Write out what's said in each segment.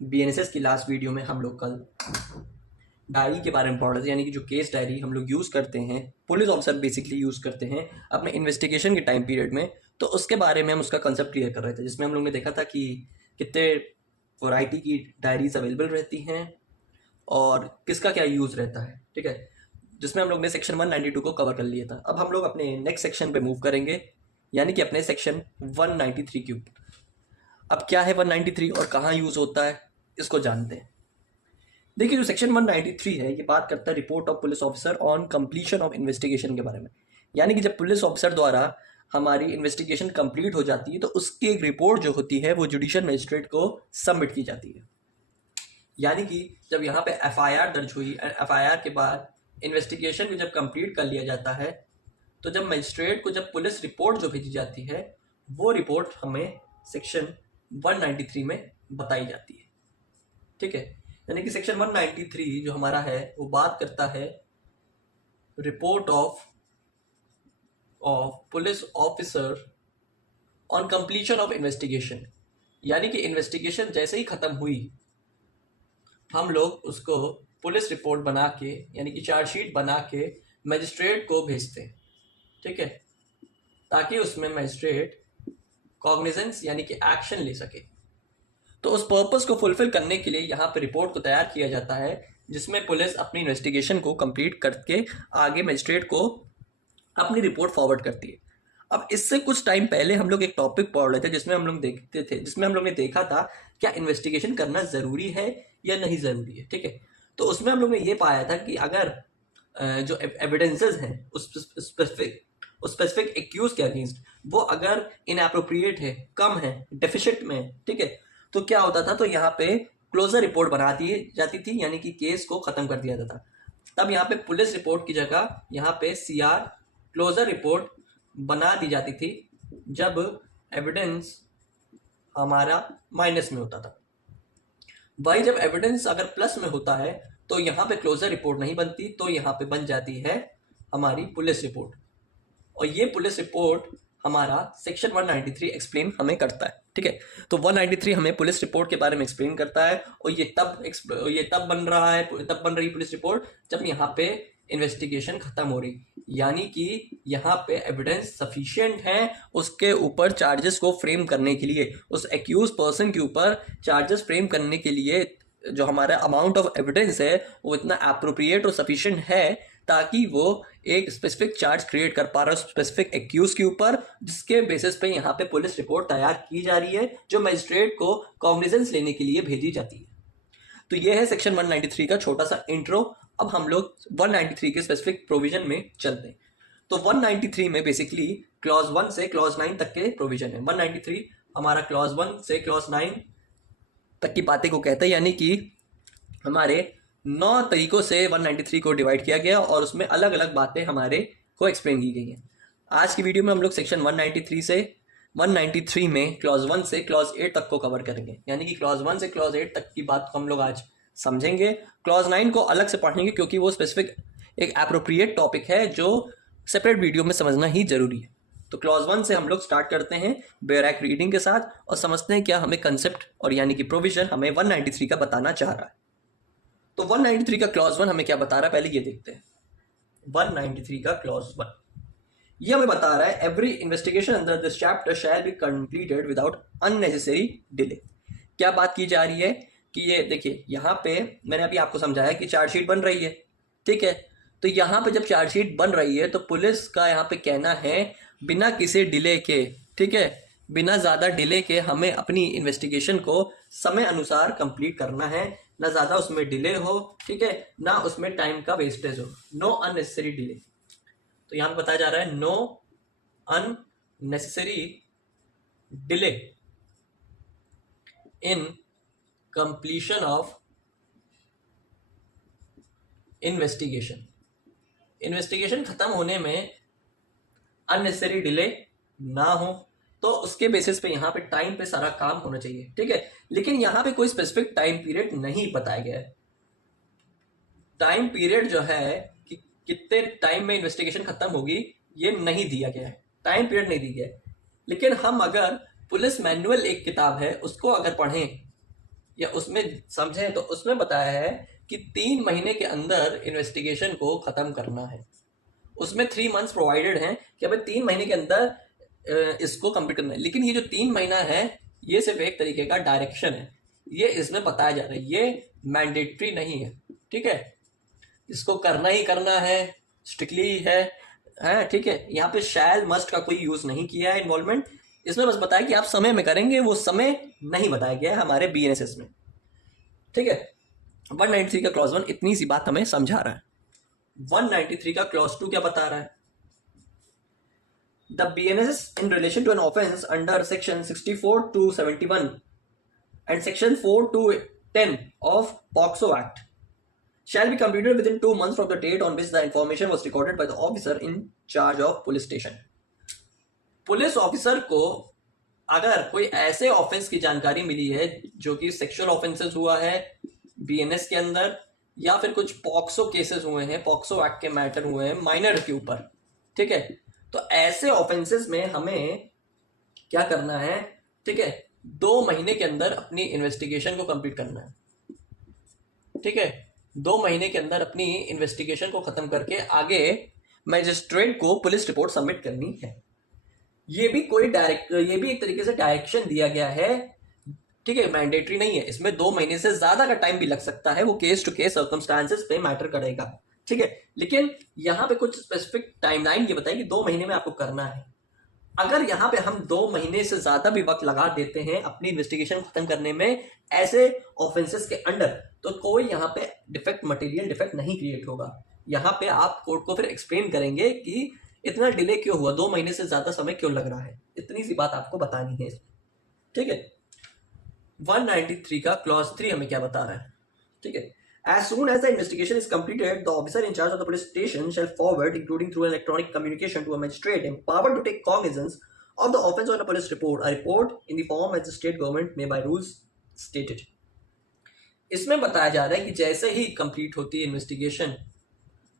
BNSS की last video में हम लोग कल डायरी के बारे में पढ़ रहे थे, यानी कि जो केस डायरी हम लोग यूज़ करते हैं, पुलिस ऑफिसर बेसिकली यूज़ करते हैं अपने इन्वेस्टिगेशन के टाइम पीरियड में, तो उसके बारे में हम उसका कंसेप्ट क्लियर कर रहे थे, जिसमें हम लोग ने देखा था कि कितने वैरायटी की डायरीज अवेलेबल रहती हैं और किसका क्या यूज़ रहता है। ठीक है, जिसमें हम लोग ने सेक्शन 192 को कवर कर लिया था। अब हम लोग अपने नेक्स्ट सेक्शन पे मूव करेंगे, यानी कि अपने सेक्शन 193 के ऊपर। अब क्या है 193 और कहाँ यूज़ होता है, इसको जानते हैं। देखिए, जो सेक्शन 193 है, ये बात करता है report of police officer on completion of investigation के बारे में। यानी कि जब पुलिस ऑफिसर द्वारा हमारी इन्वेस्टिगेशन कंप्लीट हो जाती है तो उसकी एक रिपोर्ट जो होती है वो जुडिशियल मजिस्ट्रेट को सबमिट की जाती है। यानी कि जब यहाँ पे एफआईआर दर्ज हुई, एफआईआर के बाद इन्वेस्टिगेशन भी जब कंप्लीट कर लिया जाता है, तो जब मजिस्ट्रेट को जब पुलिस रिपोर्ट जो भेजी जाती है, वो रिपोर्ट हमें सेक्शन 193 में बताई जाती है। ठीक है, यानी कि सेक्शन 193 जो हमारा है वो बात करता है report of police officer on completion of investigation. यानी कि इन्वेस्टिगेशन जैसे ही खत्म हुई, हम लोग उसको पुलिस रिपोर्ट बना के, यानी कि चार्जशीट बना के मजिस्ट्रेट को भेजते हैं। ठीक है, ताकि उसमें मजिस्ट्रेट कॉग्निजेंस यानी कि एक्शन ले सके। तो उस पर्पस को फुलफिल करने के लिए यहाँ पे रिपोर्ट को तैयार किया जाता है, जिसमें पुलिस अपनी इन्वेस्टिगेशन को कंप्लीट करके आगे मजिस्ट्रेट को अपनी रिपोर्ट फॉरवर्ड करती है। अब इससे कुछ टाइम पहले हम लोग एक टॉपिक पढ़ रहे थे, जिसमें हम लोग ने देखा था क्या इन्वेस्टिगेशन करना जरूरी है या नहीं जरूरी है। ठीक है, तो उसमें हम लोग ने ये पाया था कि अगर जो एविडेंसेस हैं उस स्पेसिफिक एक्यूज के अगेंस्ट वो अगर इनएप्रोप्रिएट है, कम है, डेफिशिएंट में है, ठीक है, तो क्या होता था, तो यहाँ पे क्लोजर रिपोर्ट बना दी जाती थी, यानी कि केस को खत्म कर दिया जाता था। तब यहाँ पे पुलिस रिपोर्ट की जगह यहाँ पे सीआर क्लोजर रिपोर्ट बना दी जाती थी जब एविडेंस हमारा माइनस में होता था। भाई जब एविडेंस अगर प्लस में होता है तो यहाँ पे क्लोजर रिपोर्ट नहीं बनती, तो यहाँ पे बन जाती है हमारी पुलिस रिपोर्ट। और ये पुलिस रिपोर्ट हमारा सेक्शन 193 एक्सप्लेन हमें करता है। ठीक है, तो 193 हमें पुलिस रिपोर्ट के बारे में एक्सप्लेन करता है, और ये तब बन रही पुलिस रिपोर्ट जब यहाँ पे इन्वेस्टिगेशन खत्म हो रही, यानी कि यहाँ पे एविडेंस सफिशिएंट है उसके ऊपर चार्जेस को फ्रेम करने के लिए, उस एक्यूज पर्सन के ऊपर चार्जेस फ्रेम करने के लिए जो हमारा अमाउंट ऑफ एविडेंस है वो इतना अप्रोप्रिएट और सफिशिएंट है ताकि वो एक स्पेसिफिक चार्ज क्रिएट कर पा रहा है स्पेसिफिक एक्यूज के ऊपर, जिसके बेसिस पे यहाँ पे पुलिस रिपोर्ट तैयार की जा रही है जो मजिस्ट्रेट को कॉग्निजेंस लेने के लिए भेजी जाती है। तो ये है सेक्शन 193 का छोटा सा इंट्रो। अब हम लोग 193 के स्पेसिफिक प्रोविजन में चलते हैं। तो 193 में बेसिकली क्लॉज 1 से क्लॉज 9 तक के प्रोविजन है। 193 हमारा क्लॉज 1 से क्लॉज 9 तक की बातें को कहता है, यानी कि हमारे 9 तरीकों से 193 को डिवाइड किया गया और उसमें अलग अलग बातें हमारे को एक्सप्लेन की गई हैं। आज की वीडियो में हम लोग सेक्शन 193 से 193 में क्लॉज 1 से क्लॉज 8 तक को कवर करेंगे, यानी कि क्लॉज 1 से क्लॉज 8 तक की बात को हम लोग आज समझेंगे। क्लॉज 9 को अलग से पढ़ेंगे क्योंकि वो स्पेसिफिक एक एप्रोप्रिएट टॉपिक है जो सेपरेट वीडियो में समझना ही जरूरी है। तो क्लॉज 1 से हम लोग स्टार्ट करते हैं बेयरैक रीडिंग के साथ और समझते हैं क्या हमें कंसेप्ट और यानी कि प्रोविजन हमें 193 का बताना चाह रहा है। तो 193 का क्लॉज 1 हमें क्या बता रहा है, पहले ये देखते हैं। 193 का क्लॉज 1 ये हमें बता रहा है every investigation under this chapter shall be completed without unnecessary delay. क्या बात की जा रही है कि ये देखिए, यहाँ पे मैंने अभी आपको समझाया कि चार्जशीट बन रही है। ठीक है, तो यहाँ पे जब चार्जशीट बन रही है तो पुलिस का यहाँ पे कहना है बिना किसी डिले के, ठीक है, बिना ज़्यादा डिले के हमें अपनी इन्वेस्टिगेशन को समय अनुसार कंप्लीट करना है, ना ज़्यादा उसमें डिले हो, ठीक है, ना उसमें टाइम का वेस्टेज हो, नो अननेसेसरी डिले। तो यहाँ पे बताया जा रहा है know unnecessary delay in completion of investigation. Investigation खत्म होने में अननेसेसरी डिले ना हो, तो उसके बेसिस पे यहाँ पे टाइम पे सारा काम होना चाहिए। ठीक है, लेकिन यहाँ पे कोई स्पेसिफिक टाइम पीरियड नहीं बताया गया है। टाइम पीरियड जो है कि कितने टाइम में इन्वेस्टिगेशन खत्म होगी ये नहीं दिया गया है, टाइम पीरियड नहीं दिया गया है। लेकिन हम अगर पुलिस मैनुअल एक किताब है उसको अगर पढ़ें, या उसमें समझें तो उसमें बताया है कि 3 महीने के अंदर इन्वेस्टिगेशन को खत्म करना है। उसमें 3 मंथ्स प्रोवाइडेड हैं कि हमें 3 महीने के अंदर इसको कंप्लीट करना है। लेकिन ये जो 3 महीना है ये सिर्फ एक तरीके का डायरेक्शन है, ये इसमें बताया जा रहा है, ये मैंडेटरी नहीं है। ठीक है, इसको करना ही करना है, स्ट्रिक्टली है ठीक है। यहाँ पे शैल मस्ट का कोई यूज नहीं किया है इन्वॉल्वमेंट, इसमें बस बताया कि आप समय में करेंगे, वो समय नहीं बताया गया है हमारे बीएनएसएस में। ठीक है, 193 का क्लॉज 1 इतनी सी बात हमें समझा रहा है। 193 का क्लॉज 2 क्या बता रहा है? The BNSS in relation to an offence under section 64 to 71 and section 4 to 10 of POCSO Act shall be completed within 2 months from the date on which the information was recorded by the officer in charge of police station. Police officer को अगर कोई ऐसे offence की जानकारी मिली है जो कि sexual offences हुआ है बीएनएस के अंदर, या फिर कुछ पॉक्सो केसेस हुए हैं, पॉक्सो एक्ट के मैटर हुए हैं माइनर के ऊपर, ठीक है, तो ऐसे ऑफेंसेस में हमें क्या करना है? ठीक है, 2 महीने के अंदर अपनी इन्वेस्टिगेशन को कंप्लीट करना है। ठीक है, 2 महीने के अंदर अपनी इन्वेस्टिगेशन को खत्म करके आगे मैजिस्ट्रेट को पुलिस रिपोर्ट सबमिट करनी है। ये भी एक तरीके से डायरेक्शन दिया गया है। ठीक है, मैंडेटरी नहीं है, इसमें 2 महीने से ज्यादा का टाइम भी लग सकता है, वो केस टू केस सर्कमस्टांसेस पे मैटर करेगा। ठीक है, लेकिन यहाँ पे कुछ स्पेसिफिक टाइमलाइन ये बताइए कि 2 महीने में आपको करना है। अगर यहाँ पे हम 2 महीने से ज्यादा भी वक्त लगा देते हैं अपनी इन्वेस्टिगेशन खत्म करने में ऐसे ऑफेंसेस के अंडर, तो कोई यहाँ पे मटेरियल डिफेक्ट नहीं क्रिएट होगा। यहाँ पे आप कोर्ट को फिर एक्सप्लेन करेंगे कि इतना डिले क्यों हुआ, 2 महीने से ज्यादा समय क्यों लग रहा है, इतनी सी बात आपको बतानी है इसमें। ठीक है, 193 का क्लॉज 3 हमें क्या बता रहा है? ठीक है, as soon as the investigation is completed, the officer in charge of the police station shall forward, including through electronic communication, to a magistrate empowered to take cognizance of the offence on a police report, a report in the form as the state government may by rules stated. इसमें बताया जा रहा है कि जैसे ही complete होती है investigation,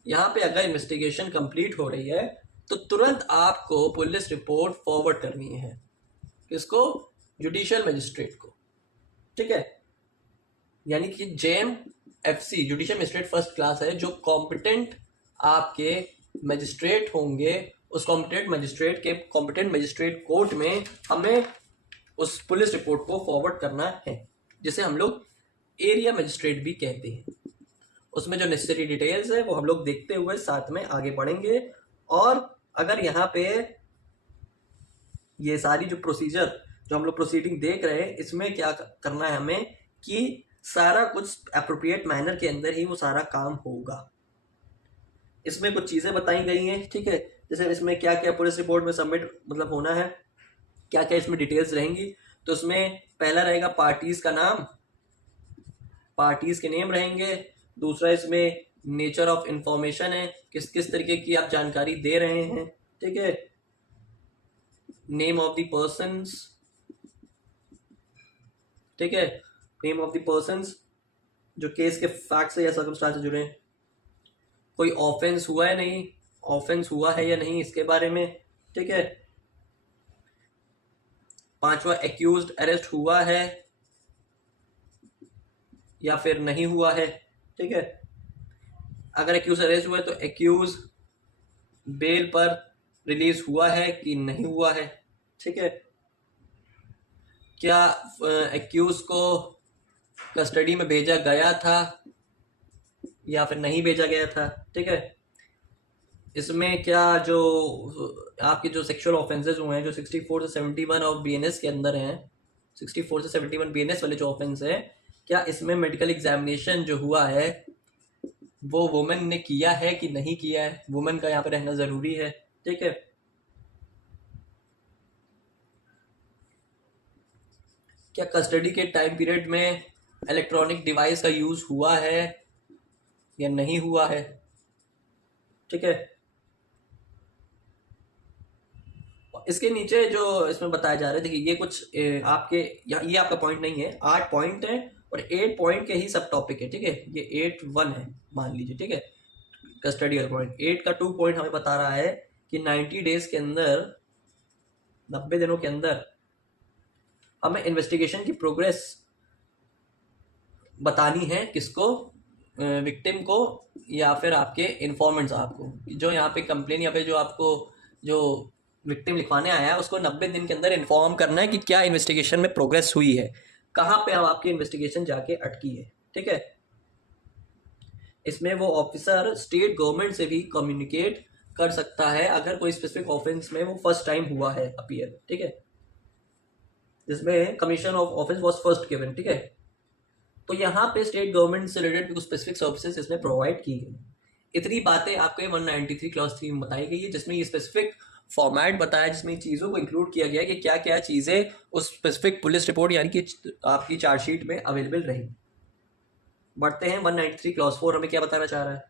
यहाँ पे अगर इन्वेस्टिगेशन कंप्लीट हो रही है तो तुरंत आपको पुलिस रिपोर्ट फॉरवर्ड करनी है। किसको? जुडिशियल मजिस्ट्रेट को। ठीक है, यानी कि JM FC judicial magistrate first class है, जो कॉम्पिटेंट आपके मजिस्ट्रेट होंगे, उस कॉम्पिटेंट मजिस्ट्रेट कोर्ट में हमें उस पुलिस रिपोर्ट को फॉरवर्ड करना है, जिसे हम लोग एरिया मजिस्ट्रेट भी कहते हैं। उसमें जो नेसेसरी डिटेल्स है वो हम लोग देखते हुए साथ में आगे बढ़ेंगे। और अगर यहाँ पे ये सारी जो प्रोसीजर जो हम लोग प्रोसीडिंग देख रहे हैं, इसमें क्या करना है हमें कि सारा कुछ एप्रोप्रिएट मैनर के अंदर ही वो सारा काम होगा। इसमें कुछ चीजें बताई गई हैं। ठीक है, जैसे इसमें क्या क्या पुलिस रिपोर्ट में सबमिट मतलब होना है, क्या क्या इसमें डिटेल्स रहेंगी। तो उसमें पहला रहेगा पार्टीज का नाम, पार्टीज के नेम रहेंगे। दूसरा इसमें नेचर ऑफ इंफॉर्मेशन है, किस किस तरीके की आप जानकारी दे रहे हैं। ठीक है, नेम ऑफ द पर्सन्स, ठीक है, नेम ऑफ द पर्सन्स जो केस के फैक्ट से या सर्कमस्टांस से जुड़े, कोई ऑफेंस हुआ है नहीं, ऑफेंस हुआ है या नहीं इसके बारे में। ठीक है, 5वां एक्यूज्ड अरेस्ट हुआ है या फिर नहीं हुआ है। ठीक है, अगर एक्यूज अरेस्ट हुआ है तो एक्यूज बेल पर रिलीज हुआ है कि नहीं हुआ है। ठीक है, क्या एक्यूज को कस्टडी में भेजा गया था या फिर नहीं भेजा गया था। ठीक है, इसमें क्या जो आपके जो सेक्सुअल ऑफेंसेस हुए हैं जो 64 से 71 ऑफ बीएनएस के अंदर हैं, 64 से 71 बीएनएस वाले जो ऑफेंस है, क्या इसमें मेडिकल एग्जामिनेशन जो हुआ है वो वुमेन ने किया है कि नहीं किया है। वुमेन का यहाँ पे रहना जरूरी है। ठीक है, क्या कस्टडी के टाइम पीरियड में इलेक्ट्रॉनिक डिवाइस का यूज हुआ है या नहीं हुआ है। ठीक है, इसके नीचे जो इसमें बताया जा रहा है, देखिए ये कुछ आपके ये आपका पॉइंट नहीं है, 8 पॉइंट है और 8 पॉइंट के ही सब टॉपिक है। ठीक है, ये 8(1) है मान लीजिए। ठीक है, कस्टडी पॉइंट 8 का 2 पॉइंट हमें बता रहा है कि 90 डेज के अंदर, 90 दिनों के अंदर हमें इन्वेस्टिगेशन की प्रोग्रेस बतानी है किसको, विक्टिम को या फिर आपके इन्फॉर्मेंट्स आपको, जो यहाँ पे कंप्लेन या फिर जो आपको जो विक्टिम लिखवाने आया है उसको 90 दिन के अंदर इन्फॉर्म करना है कि क्या इन्वेस्टिगेशन में प्रोग्रेस हुई है, कहाँ पे अब आपकी इन्वेस्टिगेशन जाके अटकी है। ठीक है, इसमें वो ऑफिसर स्टेट गवर्नमेंट से भी कम्युनिकेट कर सकता है अगर कोई स्पेसिफिक ऑफेंस में वो फर्स्ट टाइम हुआ है अपीयर। ठीक है, जिसमें commission of offence was first given. ठीक है, तो यहाँ पे स्टेट गवर्नमेंट से रिलेटेड कुछ स्पेसिफिक सर्विसेज इसमें प्रोवाइड की गई। इतनी बातें आपके 193 क्लॉज 3 में बताई गई है, जिसमें ये स्पेसिफिक फॉर्मेट बताया, जिसमें चीज़ों को इंक्लूड किया गया है कि क्या क्या चीज़ें उस स्पेसिफिक पुलिस रिपोर्ट यानी कि आपकी चार्जशीट में अवेलेबल रही। बढ़ते हैं 193 क्लॉज 4 हमें क्या बताना चाह रहा है।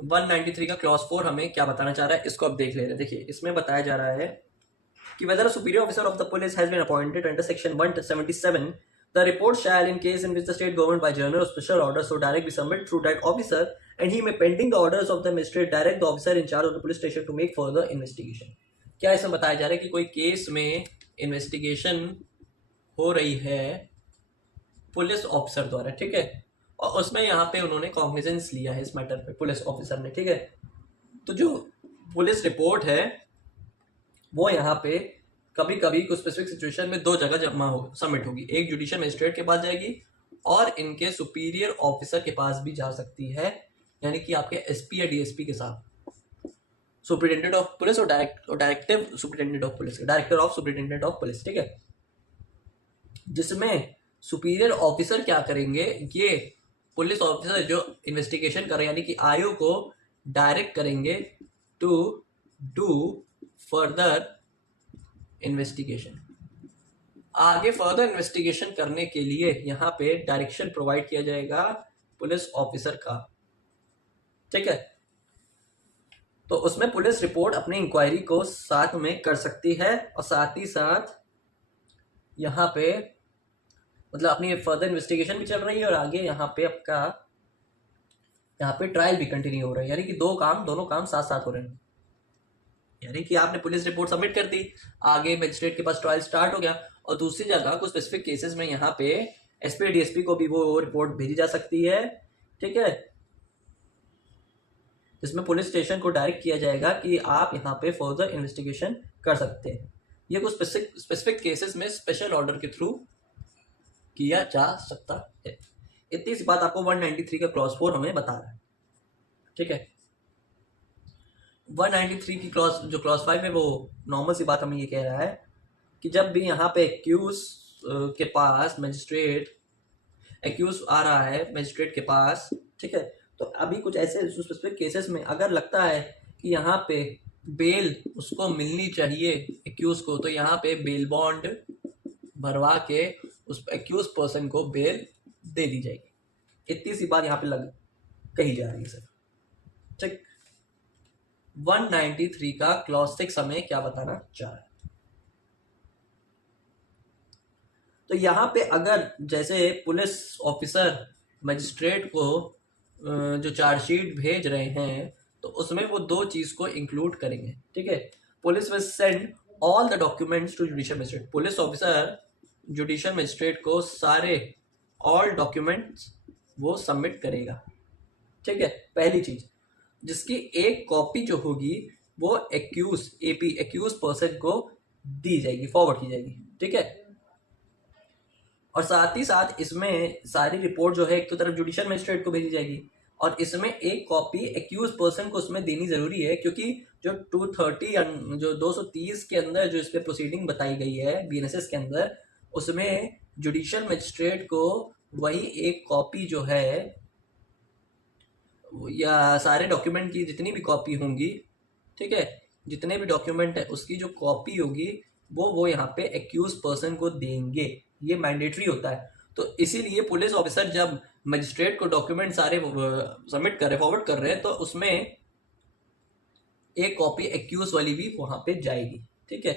193 का क्लॉज 4 हमें क्या बताना चाह रहा है, इसको अब देख ले रहे हैं। देखिए, इसमें बताया जा रहा है कि whether a superior officer of the police has been appointed under section 177, the report shall, in case in which the state government by journal or special order so direct, be submitted through that officer, and he may, pending the orders of the magistrate, direct the officer in charge of the police station to make further investigation। क्या इसमें बताया जा रहा है कि कोई case में investigation हो रही है पुलिस ऑफिसर द्वारा। ठीक है, और उसमें यहाँ पे उन्होंने कॉग्निजेंस लिया है इस मैटर पे पुलिस ऑफिसर ने। ठीक है, तो जो पुलिस रिपोर्ट है वो यहाँ पे कभी कभी कुछ स्पेसिफिक सिचुएशन में दो जगह जमा हो सबमिट होगी, एक जुडिशियल मजिस्ट्रेट के पास जाएगी और इनके सुपीरियर ऑफिसर के पास भी जा सकती है, यानी कि आपके एसपी या डीएसपी के साथ, सुपरिटेंडेंट ऑफ पुलिस और directive superintendent of police, director of superintendent of police. ठीक है, जिसमें सुपीरियर ऑफिसर क्या करेंगे, ये पुलिस ऑफिसर जो इन्वेस्टिगेशन कर रहे हैं यानी कि आयोग को डायरेक्ट करेंगे टू डू फर्दर इन्वेस्टिगेशन। आगे फर्दर इन्वेस्टिगेशन करने के लिए यहाँ पे डायरेक्शन प्रोवाइड किया जाएगा पुलिस ऑफिसर का। ठीक है, तो उसमें पुलिस रिपोर्ट अपनी इंक्वायरी को साथ में कर सकती है और साथ ही साथ यहाँ पे मतलब अपनी फर्दर इन्वेस्टिगेशन भी चल रही है और आगे यहाँ पे आपका यहाँ पे ट्रायल भी कंटिन्यू हो रहा है, यानी कि दोनों काम साथ साथ हो रहे हैं। यानी कि आपने पुलिस रिपोर्ट सबमिट कर दी, आगे मजिस्ट्रेट के पास ट्रायल स्टार्ट हो गया, और दूसरी जगह कुछ स्पेसिफिक केसेस में यहाँ पे एसपी डीएसपी को भी वो रिपोर्ट भेजी जा सकती है। ठीक है, जिसमें पुलिस स्टेशन को डायरेक्ट किया जाएगा कि आप यहाँ पे फर्दर इन्वेस्टिगेशन कर सकते हैं। ये कुछ स्पेसिफिक केसेस में स्पेशल ऑर्डर के थ्रू किया जा सकता है। इतनी सी बात आपको 193 का क्लॉज 4 हमें बता रहा है। ठीक है, 193 की क्लॉज 5 है वो नॉर्मल सी बात हमें ये कह रहा है कि जब भी यहाँ पे एक्यूज के पास एक्यूज आ रहा है मजिस्ट्रेट के पास, ठीक है, तो अभी कुछ ऐसे स्पेसिफिक केसेस में अगर लगता है कि यहाँ पे बेल उसको मिलनी चाहिए एक्यूज को, तो यहाँ पे बेल बॉन्ड भरवा के उस एक्यूज पर्सन को बेल दे दी जाएगी। इतनी सी बात यहाँ पे कही जा रही है सर। ठीक, 193 का क्लॉज 6 हमें क्या बताना चाह रहा है, तो यहाँ पे अगर जैसे पुलिस ऑफिसर मजिस्ट्रेट को जो चार्जशीट भेज रहे हैं तो उसमें वो दो चीज को इंक्लूड करेंगे। ठीक है, police will send all the documents to judicial magistrate. Police officer judicial magistrate को सारे ऑल डॉक्यूमेंट्स वो सबमिट करेगा। ठीक है, पहली चीज, जिसकी एक कॉपी जो होगी वो एक्यूज पर्सन को दी जाएगी, फॉरवर्ड की जाएगी। ठीक है, और साथ ही साथ इसमें सारी रिपोर्ट जो है एक तो तरफ जुडिशियल मजिस्ट्रेट को भेजी जाएगी और इसमें एक कॉपी एक्यूज पर्सन को उसमें देनी जरूरी है, क्योंकि जो 230 जो 230 के अंदर जो इस पे प्रोसीडिंग बताई गई है बीएनएसएस के अंदर, उसमें जुडिशियल मजिस्ट्रेट को वही एक कॉपी जो है या सारे डॉक्यूमेंट की जितनी भी कॉपी होंगी, ठीक है, जितने भी डॉक्यूमेंट है उसकी जो कॉपी होगी वो यहाँ पे एक्यूज पर्सन को देंगे। ये मैंडेटरी होता है। तो इसीलिए पुलिस ऑफिसर जब मजिस्ट्रेट को डॉक्यूमेंट सारे सबमिट कर रहे फॉरवर्ड कर रहे हैं तो उसमें एक कॉपी एक्यूज वाली भी वहां पे जाएगी। ठीक है,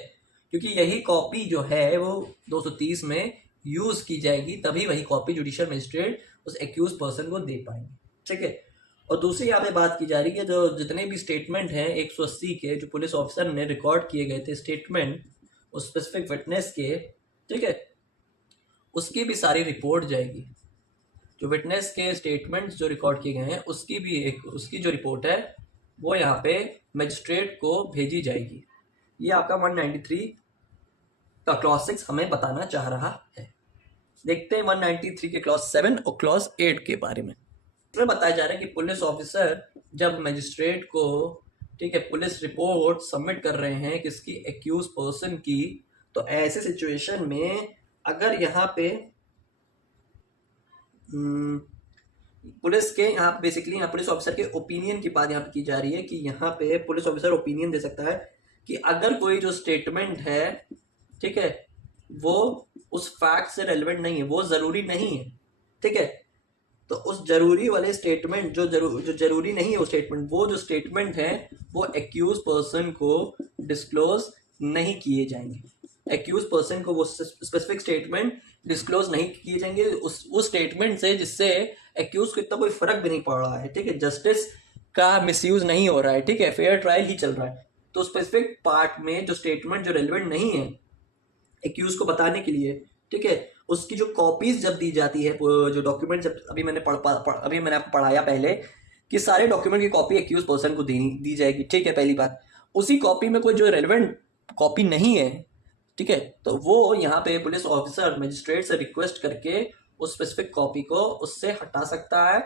क्योंकि यही कॉपी जो है वो 230 में यूज की जाएगी, तभी वही कॉपी जुडिशियल मजिस्ट्रेट उस एक्यूज पर्सन को दे पाएंगे। ठीक है, और दूसरी यहाँ पे बात की जा रही है जो जितने भी स्टेटमेंट हैं 180 के जो पुलिस ऑफिसर ने रिकॉर्ड किए गए थे स्टेटमेंट उस स्पेसिफिक विटनेस के, ठीक है, उसकी भी सारी रिपोर्ट जाएगी। जो विटनेस के स्टेटमेंट्स जो रिकॉर्ड किए गए हैं उसकी जो रिपोर्ट है वो यहाँ पे मजिस्ट्रेट को भेजी जाएगी। ये आपका 193 का क्लॉज 6 हमें बताना चाह रहा है। देखते हैं 193 के क्लॉज 7 और क्लॉज 8 के बारे में। इसमें बताया जा रहा है कि पुलिस ऑफिसर जब मजिस्ट्रेट को ठीक है पुलिस रिपोर्ट सबमिट कर रहे हैं किसकी, एक्यूज पर्सन की, तो ऐसे सिचुएशन में अगर यहाँ पे पुलिस के यहाँ बेसिकली यहाँ पुलिस ऑफिसर के ओपिनियन की बात यहाँ पे की जा रही है कि यहाँ पे पुलिस ऑफिसर ओपिनियन दे सकता है कि अगर कोई जो स्टेटमेंट है ठीक है वो उस फैक्ट से रेलेवेंट नहीं है, वो जरूरी नहीं है, ठीक है, तो उस जरूरी वाले स्टेटमेंट जो जरूरी नहीं है वो स्टेटमेंट है वो एक्यूज पर्सन को डिस्क्लोज नहीं किए जाएंगे। एक्यूज पर्सन को वो स्पेसिफिक स्टेटमेंट डिस्क्लोज नहीं किए जाएंगे उस स्टेटमेंट से जिससे एक्यूज को इतना कोई फर्क भी नहीं पड़ रहा है, ठीक है, जस्टिस का मिसयूज नहीं हो रहा है, ठीक है, फेयर ट्रायल ही चल रहा है। तो स्पेसिफिक पार्ट में जो स्टेटमेंट जो रेलिवेंट नहीं है एक्यूज को बताने के लिए, ठीक है, उसकी जो कॉपीज जब दी जाती है, जो डॉक्यूमेंट जब अभी मैंने आपको पढ़ाया पहले कि सारे डॉक्यूमेंट की कॉपी एक्यूज पर्सन को दी जाएगी, ठीक है, पहली बात। उसी कॉपी में कोई जो रेलेवेंट कॉपी नहीं है, ठीक है, तो वो यहाँ पे पुलिस ऑफिसर मजिस्ट्रेट से रिक्वेस्ट करके उस स्पेसिफिक कॉपी को उससे हटा सकता है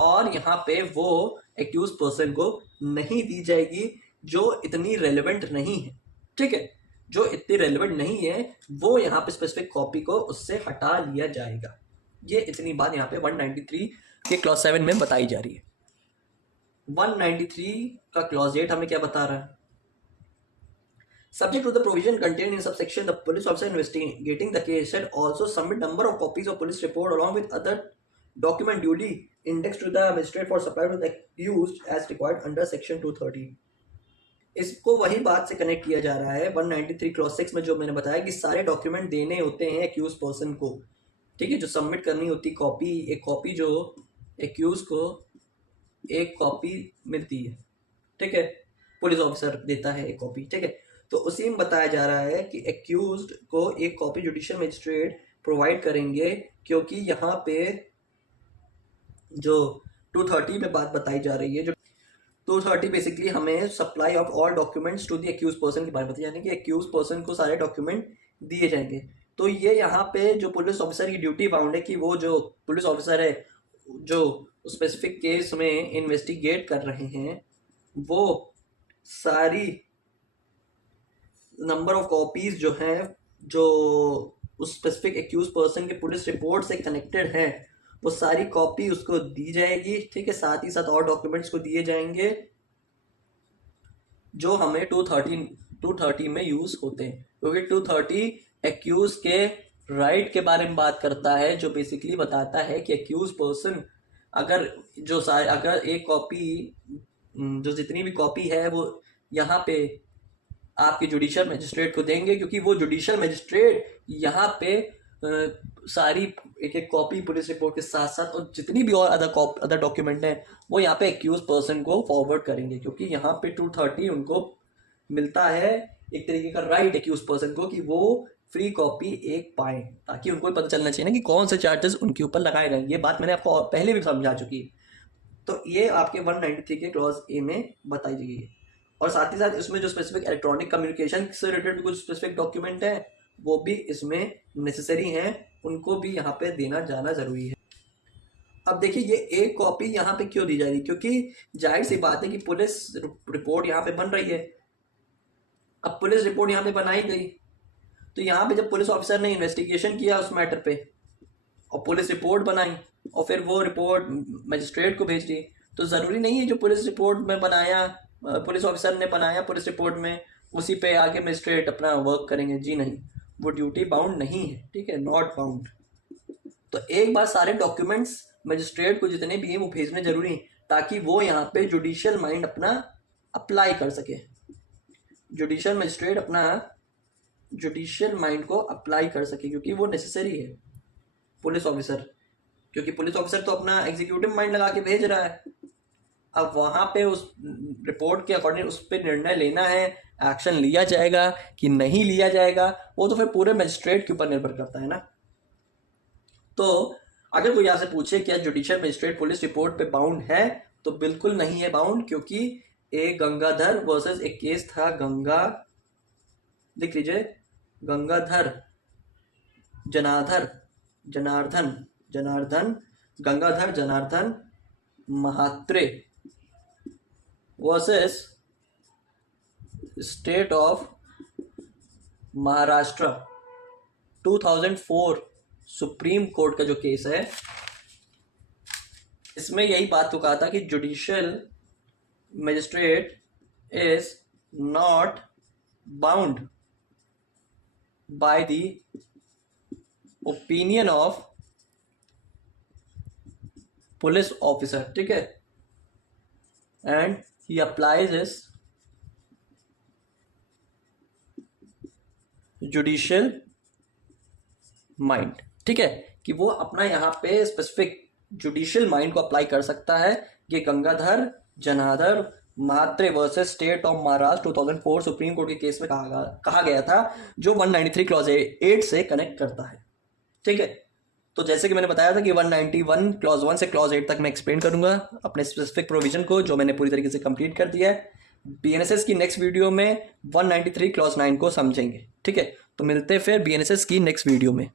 और यहाँ पे वो एक्यूज पर्सन को नहीं दी जाएगी जो इतनी रेलेवेंट नहीं है, ठीक है, जो इतनी रेलेवेंट नहीं है वो यहाँ पे स्पेसिफिक कॉपी को उससे हटा लिया जाएगा। ये इतनी बात यहाँ पे 193 के क्लॉज 7 में बताई जा रही है। 193 का क्लॉज 8 हमें क्या बता रहा है? Subject to the provision contained in subsection, the police officer investigating the case shall also submit number of copies of police report along with other document duly indexed to the magistrate for supply to the accused as required under section 230. इसको वही बात से connect किया जा रहा है 193 clause 6 में जो मैंने बताया कि सारे डॉक्यूमेंट देने होते हैं एक्यूज पर्सन को, ठीक है, जो सबमिट करनी होती कॉपी, एक कॉपी जो एक्यूज को एक कॉपी मिलती है, ठीक है, पुलिस ऑफिसर देता है एक कॉपी, ठीक है, तो उसी में बताया जा रहा है कि एक्यूज्ड को एक कॉपी जुडिशियल मजिस्ट्रेट प्रोवाइड करेंगे क्योंकि यहाँ पे जो 230 में बात बताई जा रही है, जो 230 बेसिकली हमें supply of all documents to the accuse person की बात बताई, यानी कि एक्यूज पर्सन को सारे डॉक्यूमेंट दिए जाएंगे। तो ये यहाँ पे जो पुलिस ऑफिसर की ड्यूटी बाउंड है कि वो जो पुलिस ऑफिसर है जो स्पेसिफिक केस में इन्वेस्टिगेट कर रहे हैं वो सारी नंबर ऑफ कॉपीज जो हैं जो उस स्पेसिफिक एक्यूज पर्सन के पुलिस रिपोर्ट से कनेक्टेड है वो सारी कॉपी उसको दी जाएगी, ठीक है, साथ ही साथ और डॉक्यूमेंट्स को दिए जाएंगे जो हमें 230 में यूज होते हैं, क्योंकि 230 एक्यूज के राइट के बारे में बात करता है, जो बेसिकली बताता है कि एक्यूज पर्सन अगर एक कॉपी जो जितनी भी कॉपी है वो यहाँ पे आपके जुडिशियल मजिस्ट्रेट को देंगे, क्योंकि वो जुडिशियल मजिस्ट्रेट यहाँ पे सारी एक एक कॉपी पुलिस रिपोर्ट के साथ साथ और जितनी भी और अदर डॉक्यूमेंट हैं वो यहाँ पे एक्यूज पर्सन को फॉरवर्ड करेंगे, क्योंकि यहाँ पे 230 उनको मिलता है एक तरीके का राइट एक्यूज पर्सन को कि वो फ्री कॉपी एक पाए, ताकि उनको पता चलना चाहिए ना कि कौन से चार्जेस उनके ऊपर लगाए गए। ये बात मैंने आपको पहले भी समझा चुकी है। तो ये आपके 193 के क्लॉज ए में बताई गई है। और साथ ही साथ इसमें जो स्पेसिफिक इलेक्ट्रॉनिक कम्युनिकेशन से रिलेटेड कुछ स्पेसिफिक डॉक्यूमेंट है वो भी इसमें नेसेसरी हैं, उनको भी यहाँ पे देना जाना जरूरी है। अब देखिए ये एक कॉपी यहाँ पे क्यों दी जा रही है, क्योंकि जाहिर सी बात है कि पुलिस रिपोर्ट यहाँ पे बन रही है। अब पुलिस रिपोर्ट यहाँ पे बनाई गई तो यहाँ पे जब पुलिस ऑफिसर ने इन्वेस्टिगेशन किया उस मैटर पे और पुलिस रिपोर्ट बनाई और फिर वो रिपोर्ट मजिस्ट्रेट को भेज दी, तो जरूरी नहीं है जो पुलिस रिपोर्ट में बनाया पुलिस ऑफिसर ने बनाया पुलिस रिपोर्ट में उसी पे आगे मजिस्ट्रेट अपना वर्क करेंगे। जी नहीं, वो ड्यूटी बाउंड नहीं है, ठीक है, नॉट बाउंड। तो एक बार सारे डॉक्यूमेंट्स मजिस्ट्रेट को जितने भी हैं वो भेजने जरूरी है ताकि वो यहाँ पे जुडिशियल माइंड अपना अप्लाई कर सके, जुडिशियल मजिस्ट्रेट अपना जुडिशियल माइंड को अप्लाई कर सके, क्योंकि वो नेसेसरी है पुलिस ऑफिसर, क्योंकि पुलिस ऑफिसर तो अपना एग्जीक्यूटिव माइंड लगा के भेज रहा है। अब वहां पे उस रिपोर्ट के अकॉर्डिंग उस पर निर्णय लेना है, एक्शन लिया जाएगा कि नहीं लिया जाएगा वो तो फिर पूरे मजिस्ट्रेट के ऊपर निर्भर करता है ना। तो अगर कोई आपसे पूछे क्या जुडिशियल मजिस्ट्रेट पुलिस रिपोर्ट पे बाउंड है, तो बिल्कुल नहीं है बाउंड, क्योंकि एक गंगाधर वर्सेस एक केस था लिख लीजिए, Gangadhar Gangadhar Janardan Mhatre versus state of Maharashtra 2004 supreme court का जो केस है, इसमें यही बात तो कहा था कि judicial magistrate is not bound by the opinion of police officer, ठीक है, and he applies his judicial mind, ठीक है, कि वो अपना यहाँ पे स्पेसिफिक जुडिशियल माइंड को अप्लाई कर सकता है। ये Gangadhar Janardan Mhatre versus state of Maharashtra 2004 supreme court के केस में कहा गया था, जो 193 क्लॉज 8 से कनेक्ट करता है, ठीक है। तो जैसे कि मैंने बताया था कि 191 क्लॉज 1 से क्लॉज 8 तक मैं एक्सप्लेन करूंगा अपने स्पेसिफिक प्रोविजन को, जो मैंने पूरी तरीके से कंप्लीट कर दिया है। बीएनएसएस की नेक्स्ट वीडियो में 193 क्लॉज 9 को समझेंगे, ठीक है। तो मिलते हैं फिर बीएनएसएस की नेक्स्ट वीडियो में।